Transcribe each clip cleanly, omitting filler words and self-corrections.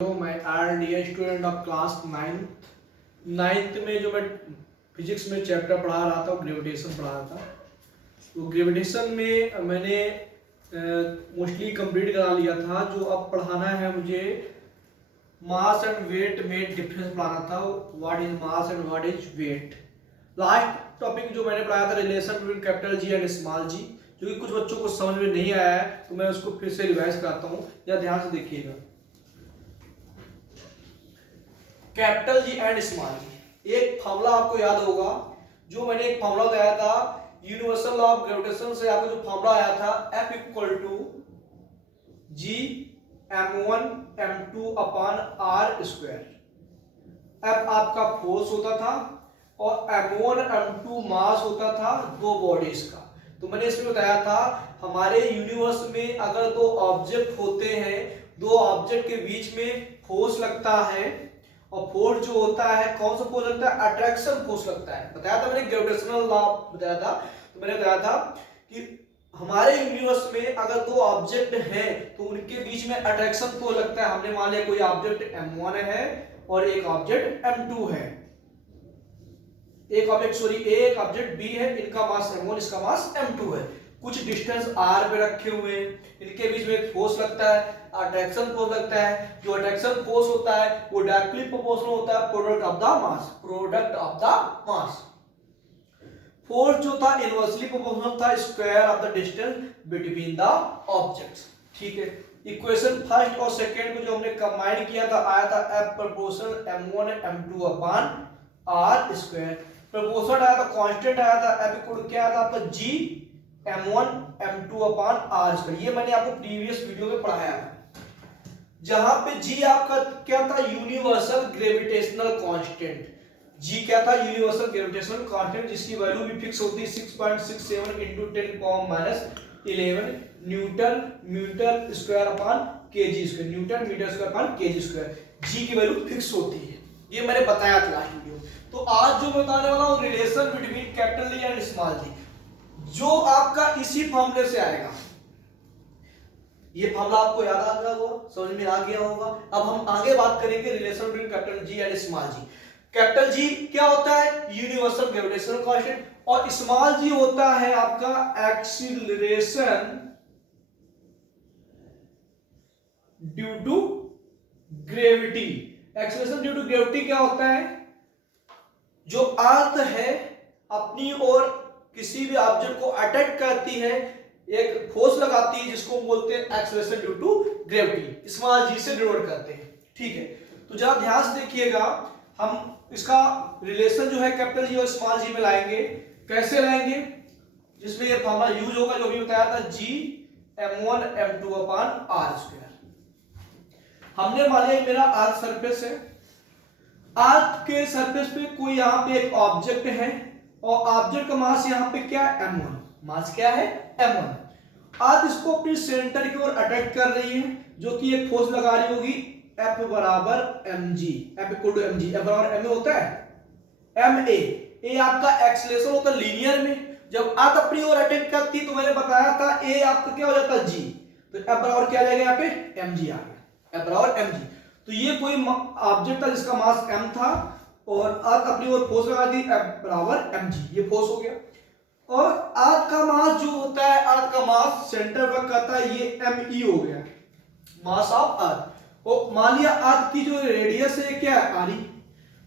मैं our dear student of class ninth में जो मैं फिजिक्स में चैप्टर पढ़ा रहा था ग्रेविटेशन पढ़ा रहा था। तो ग्रेविटेशन में मैंने मोस्टली कंप्लीट करा लिया था। जो अब पढ़ाना है मुझे मास एंड वेट में डिफरेंस पढ़ाना था। What is mass and what is weight. Last topic जो मैंने पढ़ाया था relation between capital G and small g, जो कि कुछ बच्चों को समझ में नहीं आया है, तो मैं उसको फिर से रिवाइज कराता हूँ, या ध्यान से देखिएगा। कैपिटल जी एंड स्मॉल जी, एक फार्मूला आपको याद होगा, जो मैंने एक फार्मूला बताया था यूनिवर्सल लॉ ऑफ ग्रेविटेशन से। आपको जो फार्मूला आया था F equal to G m1 m2 upon r square. F आपका फोर्स होता था और m1 m2 मास होता था दो बॉडीज का। तो मैंने इसमें बताया था हमारे यूनिवर्स में अगर दो ऑब्जेक्ट होते हैं, दो ऑब्जेक्ट के बीच में फोर्स लगता है, और फोर्स जो होता है कौन सा फोर्स लगता है? अट्रैक्शन फोर्स लगता है। बताया था मैंने, ग्रेविटेशनल लॉ बताया था। तो मैंने बताया था कि हमारे यूनिवर्स में अगर दो ऑब्जेक्ट हैं तो उनके बीच में अट्रैक्शन फोर्स लगता है। हमने मान लिया कोई ऑब्जेक्ट m1 है और एक ऑब्जेक्ट m2 है, एक ऑब्जेक्ट b है, इनका मास m1, इसका मास m2 है। कुछ डिस्टेंस r पे रखे हुए हैं, इनके बीच में एक फोर्स लगता है, अट्रैक्शन फोर्स लगता है। जो अट्रैक्शन फोर्स होता है वो डायरेक्टली प्रोपोर्शनल होता है product of the mass. Force जो था इनवर्सली प्रोपोर्शनल था square of the distance between the objects. ठीक है, इक्वेशन फर्स्ट और सेकंड को जो हमने कंबाइन किया था आया था F proportional m1 m2 upon r square. Proportional आया था, कांस्टेंट आया था, F इक्वल क्या आया था आपका g m1 m2 upon r square. ये मैंने आपको प्रीवियस वीडियो में पढ़ाया था। जहां पे g आपका क्या था? Universal gravitational constant. g क्या था? यूनिवर्सल ग्रेविटेशनल कांस्टेंट, जिसकी वैल्यू भी फिक्स होती है 6.67 × 10⁻11 newton metre square upon KG square. Newton metre square upon KG square, g की वैल्यू फिक्स होती है। ये मैंने बताया था लास्ट वीडियो। तो आज जो बताने वाला हूं relation between capital G and small g, जो आपका इसी फॉर्मूले से आएगा। ये फार्मूला आपको याद आ गया होगा, समझ में आ गया होगा। अब हम आगे बात करेंगे relation between capital G and small G. Capital G क्या होता है? यूनिवर्सल ग्रेविटेशनल कांस्टेंट, और स्मॉल जी होता है आपका acceleration due to gravity. Acceleration due to gravity क्या होता है? जो अर्थ है अपनी ओर किसी भी ऑब्जेक्ट को अट्रैक्ट करती है, एक फोर्स लगाती है, जिसको बोलते हैं acceleration due to gravity. Small g से डिनोट करते हैं। ठीक है, तो जरा ध्यान से देखिएगा, हम इसका रिलेशन जो है कैपिटल जी और स्मॉल जी में लाएंगे। कैसे लाएंगे? जिसमें ये फॉर्मूला यूज होगा जो अभी बताया था, g m1 m2 upon r square. हमने मान लिया मेरा अर्थ सरफेस है, अर्थ के सरफेस पे कोई यहाँ पे एक ऑब्जेक्ट है, और ऑब्जेक्ट का मास यहाँ पे क्या है? m1। मास क्या है? m1। अर्थ इसको अपनी सेंटर की ओर अट्रैक्ट कर रही है, जो कि एक फोर्स लगा रही होगी F बराबर mg। F equal to mg, F बराबर ma होता है, ma। ए आपका एक्सीलरेशन होता है लीनियर में। जब अर्थ अपनी ओर अट्रैक्ट करती तो मैंने बताया था ए आपका क्या हो जाता है? g। तो F बराबर क्या आ जाएगा? यहाँ पे mg आ गया, F बराबर mg। तो ये कोई ऑब्जेक्ट था जिसका मास m था, और अर्थ अपनी ओर फोर्स लगा दी, F बराबर mg, ये फोर्स हो गया। और अर्थ का मास जो होता है, अर्थ का मास सेंटर वर्क करता है, ये me हो गया, मास ऑफ अर्थ। और मान लिया अर्थ की जो रेडियस है क्या है? re।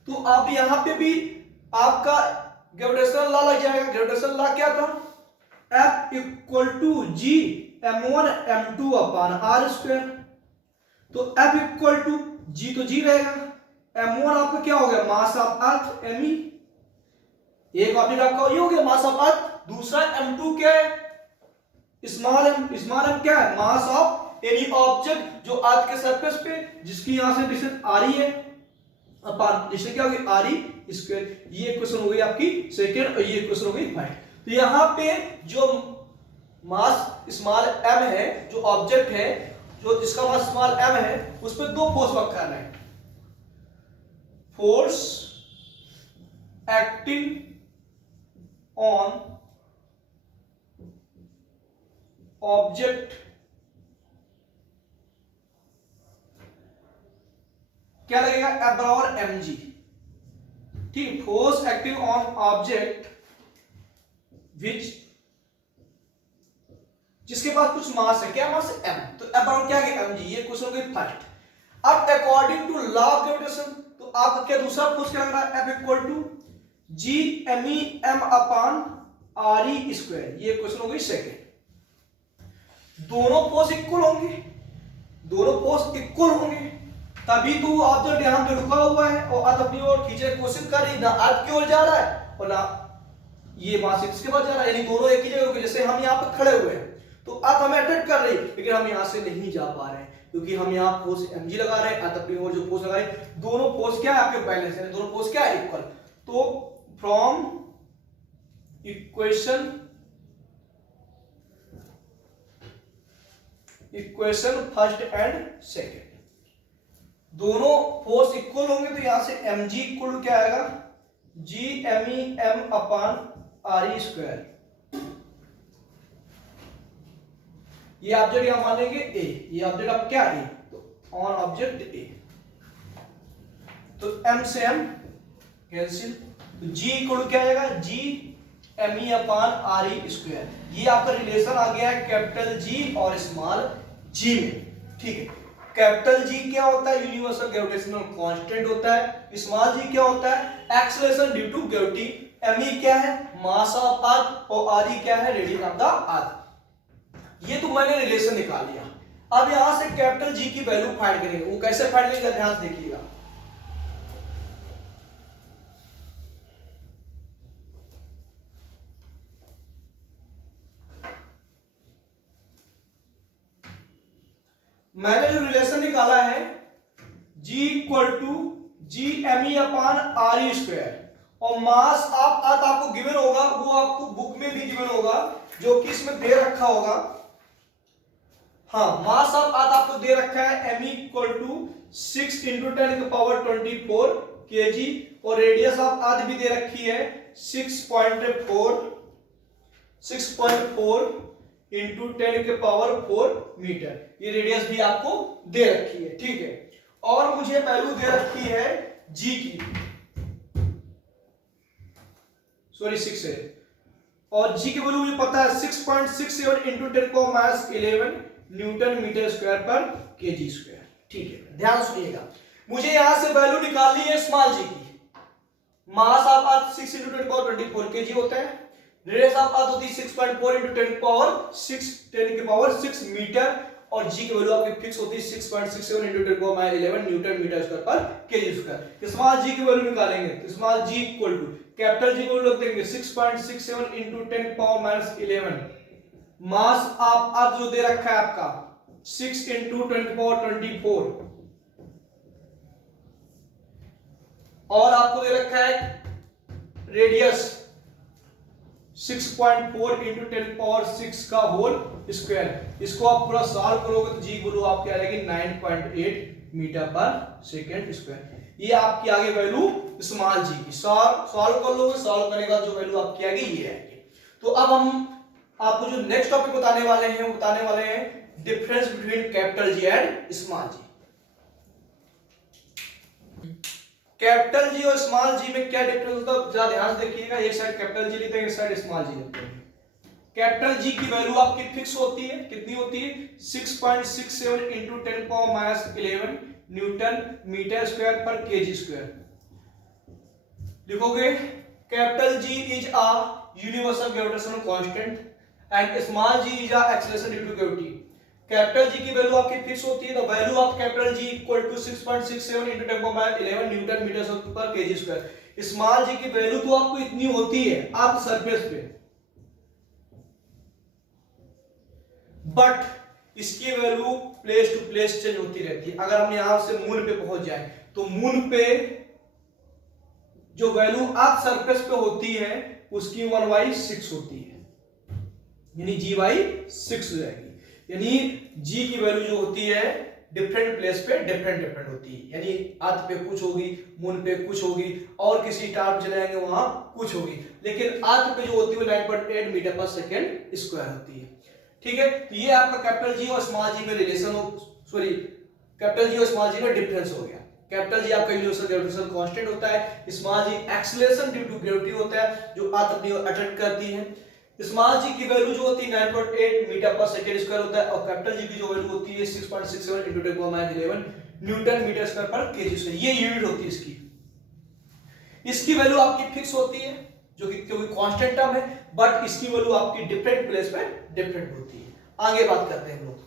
तो अब यहां पे भी आपका ग्रेविटेशनल लॉ लग जाएगा। ग्रेविटेशनल लॉ क्या था? F equal to g m1 m2 upon r square. तो F इक्वल टू g तो g रहेगा, m1 आपका क्या हो गया? Mass of earth me। एक ऑब्जेक्ट आपका ये हो गया मास ऑफ अर्थ। दूसरा m2 क्या है? स्मॉल m क्या है? मास ऑफ एनी ऑब्जेक्ट जो अर्थ के सरफेस पे, जिसकी यहां से डिस्टेंस आरी है, अपॉन डिस्टेंस क्या होगी? आरी स्क्वायर। ये क्वेश्चन हो गई आपकी सेकंड, और ये क्वेश्चन हो गई फर्स्ट। तो यहां पे जो मास स्मॉल m है, जो ऑब्जेक्ट है, जो जिसका मास स्मॉल m है, उस पर दो फोर्स वर्क कर रहे हैं। फोर्स एक्टिंग ऑन ऑब्जेक्ट क्या लगेगा, F बराबर mg, ठीक, force acting on object which, जिसके पास कुछ मास है, क्या मास है, m, तो F बराबर क्या है, mg, ये क्वेश्चन के फर्स्ट। अब according to law of gravitation, तो आपका क्या दूसरा फोर्स क्या लग रहा है, F equal to G M E M upon R E square, ये क्वेश्चन हो गई सेकेंड। दोनों फोर्स इक्वल होंगे, दोनों फोर्स इक्वल होंगे, तभी तो ऑब्जेक्ट यहां पे रुका हुआ है और अर्थ अपनी ओर खींचने की कोशिश कर रही है, ना अर्थ की ओर जा रहा है और ना ये वहां से इसके पास जा रहा है, यानी दोनों एक ही जगह रुके। जैसे हम यहाँ पे खड़े हुए हैं तो अर्थ हमें अट्रैक्ट कर रही है, लेकिन हम यहाँ से नहीं जा पा रहे हैं क्योंकि हम यहाँ फोर्स mg लगा रहे हैं, अर्थ अपनी ओर जो फोर्स लगा रही है, दोनों फोर्स क्या है आपके बैलेंस है, दोनों फोर्स क्या है, इक्वल। तो from equation first and second, दोनों फोर्स इक्वल होंगे तो यहां से mg इक्वल क्या आएगा, G M E M upon R E square, ये ऑब्जेक्ट यहां मान लेंगे a, ये ऑब्जेक्ट आप क्या है, तो ऑन ऑब्जेक्ट a, तो m से m कैंसिल, तो g इक्वल क्या आएगा, G M E upon R E square, ये आपका रिलेशन आ गया है कैपिटल G और स्मॉल g में, ठीक है। कैपिटल G क्या होता है, यूनिवर्सल ग्रेविटेशनल कांस्टेंट होता है, स्मॉल g क्या होता है, acceleration due to gravity, me क्या है, मास ऑफ अर्थ, और re क्या है, रेडियस ऑफ द अर्थ। ये तो मैंने रिलेशन निकाल लिया। अब यहां से कैपिटल G की वैल्यू फाइंड करेंगे, वो कैसे फाइंड करेंगे ध्यान से देखिएगा। मैंने जो रिलेशन निकाला है G equal to G M E upon R E square, और मास ऑफ अर्थ आपको गिवन होगा, वो आपको बुक में भी गिवन होगा, जो कि इसमें दे रखा होगा। हाँ, मास ऑफ अर्थ आपको दे रखा है m इक्वल टू 6 इंटू 10 की पावर 24 kg, और रेडियस ऑफ अर्थ भी दे रखी है 6.4 इंटू 10 के पावर 4 मीटर, ये रेडियस भी आपको दे रखी है, ठीक है। और मुझे वैल्यू दे रखी है g की, सॉरी 6 है, और g की वैल्यू मुझे पता है 6.67 इंटू 10 को -11 न्यूटन मीटर स्क्वायर पर केजी स्क्वायर, ठीक है। ध्यान सुनिएगा, मुझे यहां से वैल्यू निकालनी है स्मॉल g की, मास of earth 6 into 10 power 24 KG होता है, रेडियस ऑफ अर्थ होती है 6.4 इंटू 10 की पावर 6 मीटर, और g की वैल्यू आपकी फिक्स होती है 6.67 into 10 power -11 newton metre square पर केजी स्क्वायर। स्मॉल g की वैल्यू निकालेंगे तो small g equal to capital G को रख देंगे 6.67 into 10 power -11, mass of earth जो दे रखा है आपका 6 इंटू 10 पावर 24, और आपको दे रखा है रेडियस 6.4 इंटू 10 पावर 6 का होल स्क्वायर। इसको आप पूरा सॉल्व करोगे तो जी वैल्यू आपकी आ जाएगी 9.8 मीटर पर सेकेंड स्क्वायर। ये आपकी आगे वैल्यू स्मॉल जी की, सॉल्व कर लोगे, सॉल्व करने के बाद जो वैल्यू आपकी आएगी ये आएगी। तो अब हम आपको जो नेक्स्ट टॉपिक बताने वाले हैं वो बताने वाले हैं difference between capital G and small G. Capital G और स्मॉल जी में क्या डिफरेंस होता है, ज्यादा ध्यान से देखिएगा। एक साइड कैपिटल जी लिखते हैं, एक साइड स्मॉल जी लिखते हैं। कैपिटल जी की वैल्यू आपकी फिक्स होती है, कितनी होती है 6.67 into 10 power -11 newton metre square पर केजी स्क्वायर। लिखोगे capital G is a universal gravitational constant and small G is a acceleration due to gravity. Capital G की वैल्यू आपकी फिक्स होती है, तो value of capital G equal to 6.67 into 10 power -11 newton metre पर KG square. Small G की value तो आपको इतनी होती है अर्थ सरफेस पे, बट इसकी value place to place change होती रहती है। अगर हम यहां से मून पे पहुंच जाए तो मून पे जो वैल्यू अर्थ सरफेस पे होती है उसकी 1/6 होती है, यानी g/6 हो जाएगी। यानी g की वैल्यू जो होती है डिफरेंट प्लेस पे डिफरेंट होती है, यानी अर्थ पे कुछ होगी, मून पे कुछ होगी, और किसी स्टार पे चले जाएंगे वहां कुछ होगी, लेकिन अर्थ पे जो होती है 9.8 मीटर पर सेकेंड स्क्वायर होती है। ठीक है, तो ये आपका कैपिटल जी और स्मॉल जी में रिलेशन हो, सॉरी कैपिटल जी और स्मॉल जी में डिफरेंस हो गया। कैपिटल जी आपका यूनिवर्सल ग्रेविटेशनल कांस्टेंट होता है, small G acceleration due to gravity होता है जो अर्थ अपनी ओर अट्रैक्ट करती है। स्मॉल जी की वैल्यू जो होती है 9.8 मीटर पर सेकंड स्क्वायर होता है और कैपिटल जी की जो वैल्यू होती है 6.67 into 10⁻11 न्यूटन मीटर स्क्वायर पर केजी स्क्वायर, ये यूनिट होती है इसकी। इसकी वैल्यू आपकी फिक्स होती है जो कि क्योंकि कांस्टेंट टर्म है, बट इसकी वैल्यू आपकी डिफरेंट प्लेस पे डिफरेंट होती है। आगे बात करते हैं हम लोग।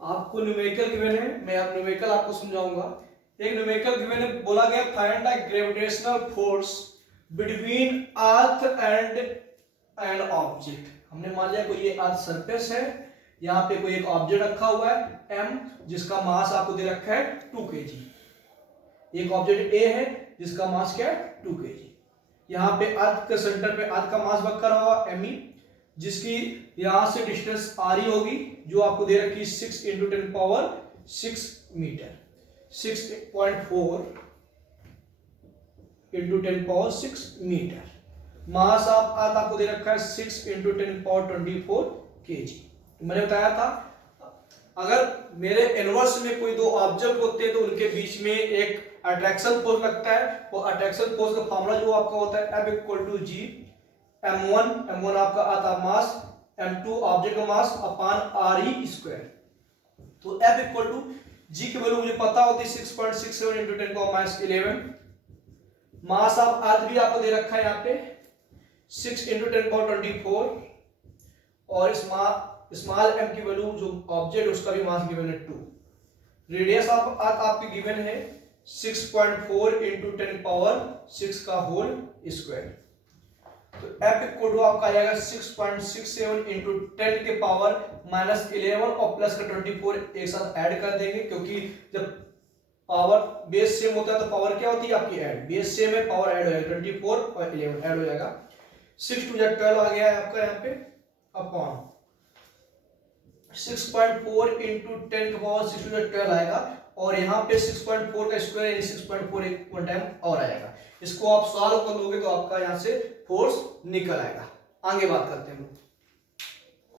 आपको न्यूमेरिकल गिवन है, मैं अब न्यूमेरिकल आपको समझाऊंगा। एक न्यूमेरिकल गिवन है, बोला गया find the gravitational force between earth and an object. हमने मान लिया कोई ये अर्थ सरफेस है, यहाँ पे कोई एक ऑब्जेक्ट रखा हुआ है m, जिसका मास आपको दे रखा है 2 kg। एक ऑब्जेक्ट A है जिसका मास क्या है 2 kg। यहाँ पे अर्थ के सेंटर पे अर्थ का मास वर्क करा हुआ me, जिसकी यहां से डिस्टेंस r होगी जो आपको दे रखी है 6 into 10⁻6 metre, 6.4 into 10⁻6 metre. Mass of earth आपको दे रखा है 6 into 10⁻24 kg। तो मैंने बताया था अगर मेरे इनवर्स में कोई दो ऑब्जेक्ट होते हैं तो उनके बीच में एक अट्रैक्शन फोर्स लगता है। वो अट्रैक्शन फोर्स का फार्मूला जो आपका होता है F = G m1 आपका आता मास, m2 ऑब्जेक्ट का मास अपॉन re²। तो F = G की वैल्यू मुझे पता होती है 6.67 into 10⁻11। मास ऑफ अर्थ भी आपको दे रखा है यहाँ पे 6 into 10⁻24 और स्मॉल m की वैल्यू जो ऑब्जेक्ट उसका भी मास गिवन है 2। रेडियस ऑफ अर्थ आपकी गिवन है 6.4 into 10⁻6 का होल स्क्वायर। तो F = आपका आ जाएगा 6.67 into 10 के पावर -11 और प्लस का 24 एक साथ ऐड कर देंगे, क्योंकि जब पावर बेस सेम होता है तो पावर क्या होती है आपकी ऐड, बेस सेम है पावर ऐड हो जाएगा 24 और 11 ऐड हो जाएगा। 6 2 12 आ गया है आपका यहाँ पे अपॉन 6.4 into 10 के पावर 6 2 12 आएगा और यहाँ पे 6.4 का स्क्वायर यानी 6.4 एक वन टाइम और आएगा। इसको आप सॉल्व कर लोगे तो आपका यहाँ से फोर्स निकल आएगा। आगे बात करते हैं।